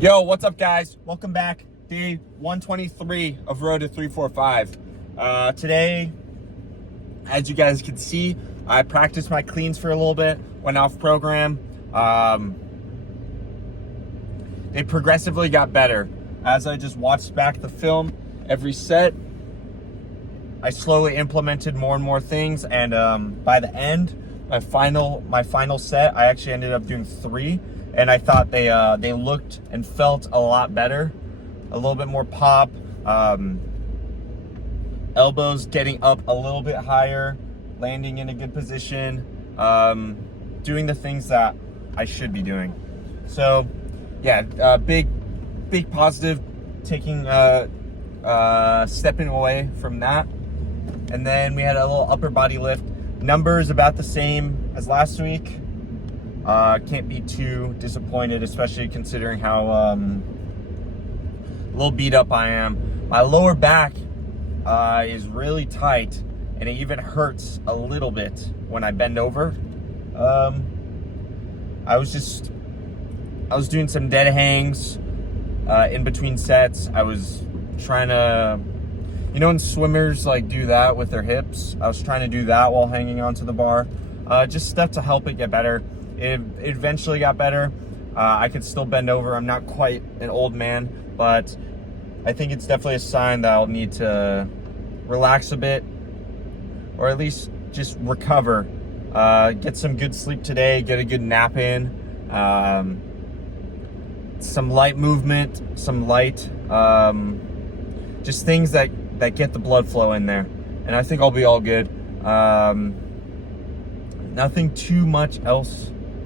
Yo, what's up, guys? Welcome back. Day 123 of Road to 345. Today, as you guys can see, I practiced my cleans for a little bit, went off program. They progressively got better. As I just watched back the film, every set, I slowly implemented more and more things, and by the end, my final set, I actually ended up doing 3. And I thought they looked and felt a lot better, a little bit more pop, elbows getting up a little bit higher, landing in a good position, doing the things that I should be doing. So yeah, big positive, taking stepping away from that. And then we had a little upper body lift. Numbers about the same as last week. Can't be too disappointed, especially considering how a little beat up I am. My lower back is really tight, and it even hurts a little bit when I bend over. I was doing some dead hangs in between sets. I was trying to, when swimmers like do that with their hips, I was trying to do that while hanging onto the bar. Just stuff to help it get better. It eventually got better. I could still bend over. I'm not quite an old man, but I think it's definitely a sign that I'll need to relax a bit, or at least just recover. Get some good sleep today, get a good nap in, some light movement, some light, just things that get the blood flow in there. And I think I'll be all good.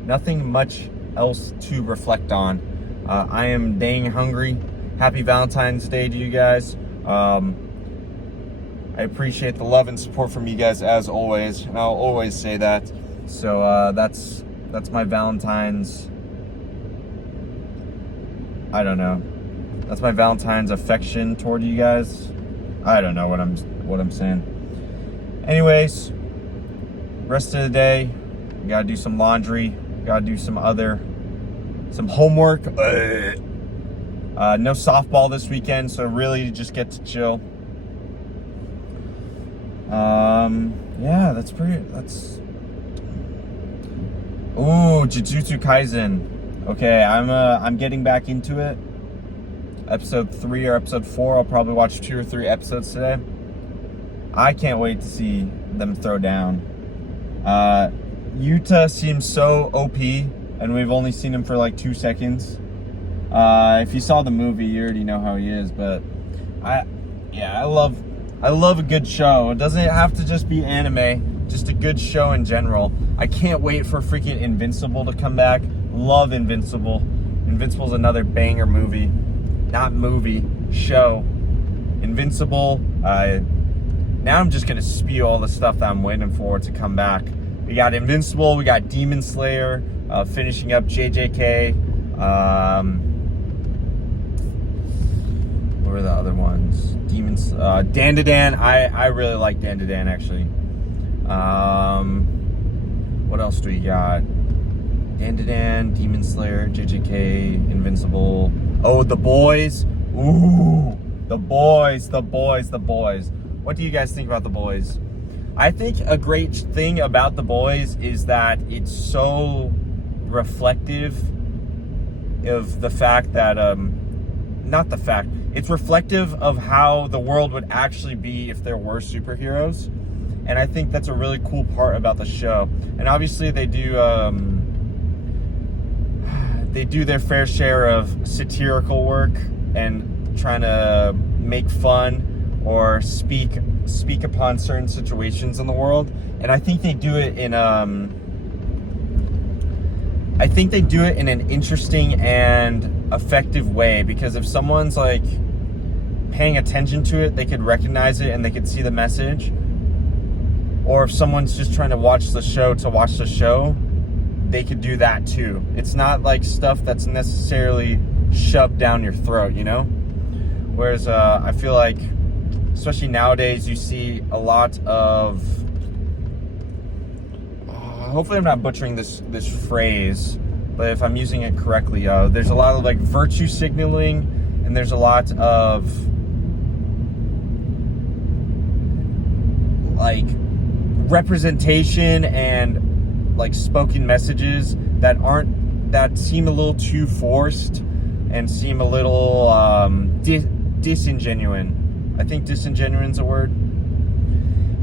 Nothing much else to reflect on. I am dang hungry. Happy Valentine's Day to you guys. I appreciate the love and support from you guys as always, and I'll always say that. So that's my Valentine's. I don't know. That's my Valentine's affection toward you guys. I don't know what I'm saying. Anyways, rest of the day, we gotta do some laundry. Gotta do some homework. No softball this weekend, so really just get to chill. Yeah, that's. Ooh, Jujutsu Kaisen. Okay, I'm getting back into it. Episode 3 or episode 4, I'll probably watch 2 or 3 episodes today. I can't wait to see them throw down. Yuta seems so OP, and we've only seen him for like 2 seconds. If you saw the movie, you already know how he is, but I love a good show. It doesn't have to just be anime, just a good show in general. I can't wait for freaking Invincible to come back. Love Invincible. Invincible's another banger movie. Not movie, show. Invincible. Now I'm just gonna spew all the stuff that I'm waiting for to come back. We got Invincible, we got Demon Slayer, finishing up JJK. What are the other ones? Dandadan. I really like Dandadan, actually. What else do we got? Dandadan, Demon Slayer, JJK, Invincible. Oh, The Boys. Ooh, The Boys. What do you guys think about The Boys? I think a great thing about The Boys is that it's so reflective of the fact that, it's reflective of how the world would actually be if there were superheroes. And I think that's a really cool part about the show. And obviously they do their fair share of satirical work and trying to make fun or speak upon certain situations in the world, and I think they do it in an interesting and effective way, because if someone's like paying attention to it, they could recognize it and they could see the message. Or if someone's just trying to watch the show, they could do that too. It's not like stuff that's necessarily shoved down your throat, Whereas I feel like, especially nowadays, you see a lot of hopefully I'm not butchering this phrase, but if I'm using it correctly, there's a lot of like virtue signaling, and there's a lot of like representation and like spoken messages that seem a little too forced and seem a little disingenuine. I think disingenuine's a word.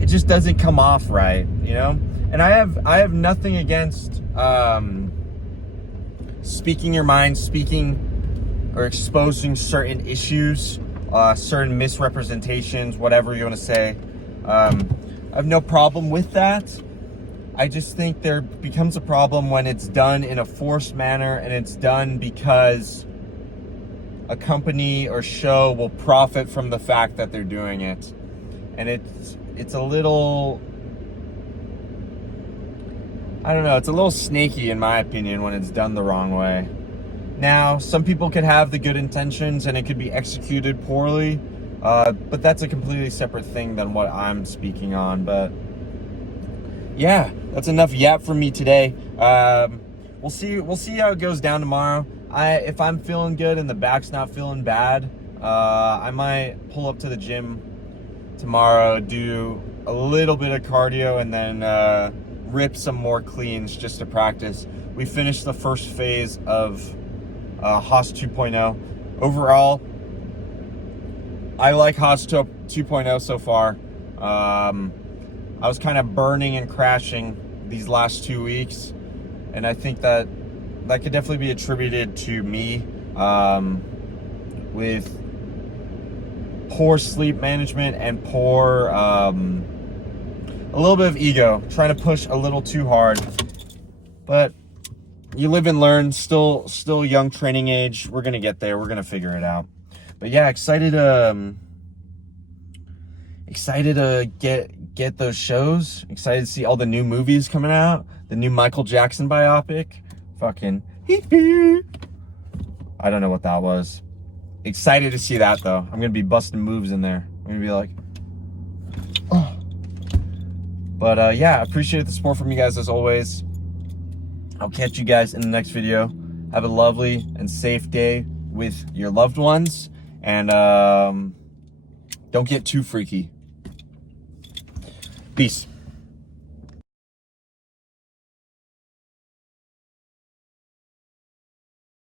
It just doesn't come off right, you know? And I have nothing against speaking your mind, speaking or exposing certain issues, certain misrepresentations, whatever you want to say. I have no problem with that. I just think there becomes a problem when it's done in a forced manner, and it's done because a company or show will profit from the fact that they're doing it. And it's a little, I don't know, it's a little snaky in my opinion when it's done the wrong way. Now, some people could have the good intentions and it could be executed poorly, but that's a completely separate thing than what I'm speaking on. But yeah, that's enough yap from me today. We'll see how it goes down tomorrow. If I'm feeling good and the back's not feeling bad, I might pull up to the gym tomorrow, do a little bit of cardio, and then rip some more cleans just to practice. We finished the first phase of Haas 2.0. Overall, I like Haas 2.0 so far. I was kind of burning and crashing these last 2 weeks, and I think that could definitely be attributed to me with poor sleep management and poor a little bit of ego, trying to push a little too hard. But you live and learn. Still young training age. We're gonna get there. We're gonna figure it out. But yeah, excited to get those shows. Excited to see all the new movies coming out. The new Michael Jackson biopic. Fucking I don't know what that was. Excited to see that though. I'm gonna be busting moves in there. I'm gonna be like, oh. But yeah, appreciate the support from you guys as always. I'll catch you guys in the next video. Have a lovely and safe day with your loved ones, and don't get too freaky. Peace.